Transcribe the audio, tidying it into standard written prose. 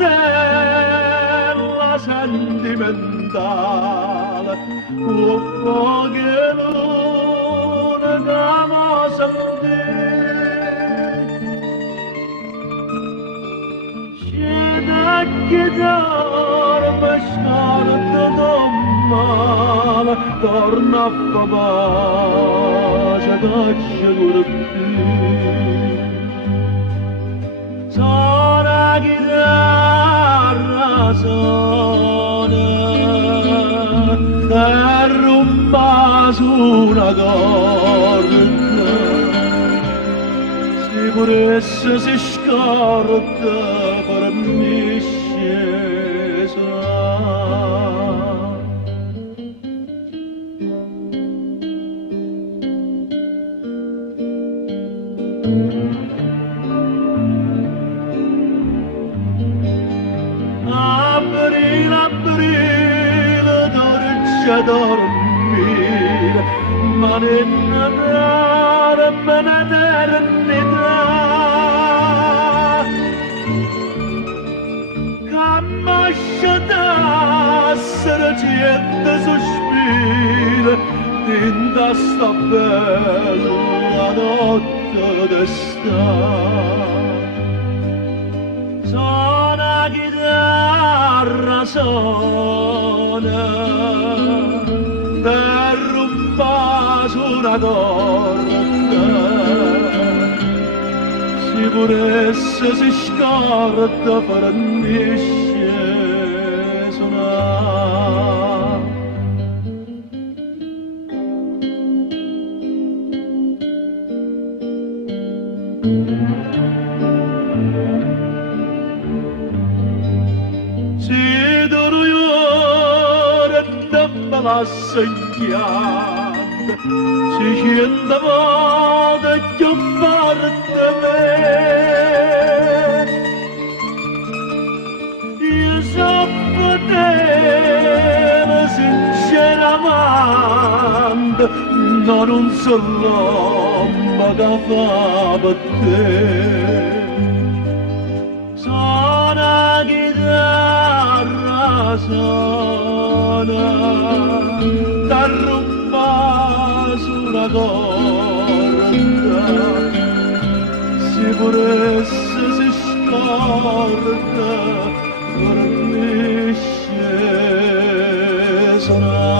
bella sentimentale, con poche lune che mi sentì. C'è da chiedere per scarta male, torna a fa pace che c'è pure più. Suona chitarra suona, e rumba su una corda, se puresse si scorda per me scesa. Aprile, aprile, dolce dormire, ma nell'amore me l'eternità. Che m'asciutassero certe sospiri, tinta sta bella notte d'estate. Suona chitarra suona, per rumba su una corda, se puresse si scorda per me suonare. La segnata si scende moda che parte me. Io sapevo sinceramente non un solo uomo che fa per te. Suona chitarra suona, t'arrumba sulla corda, se puresse si scorda per me scesa.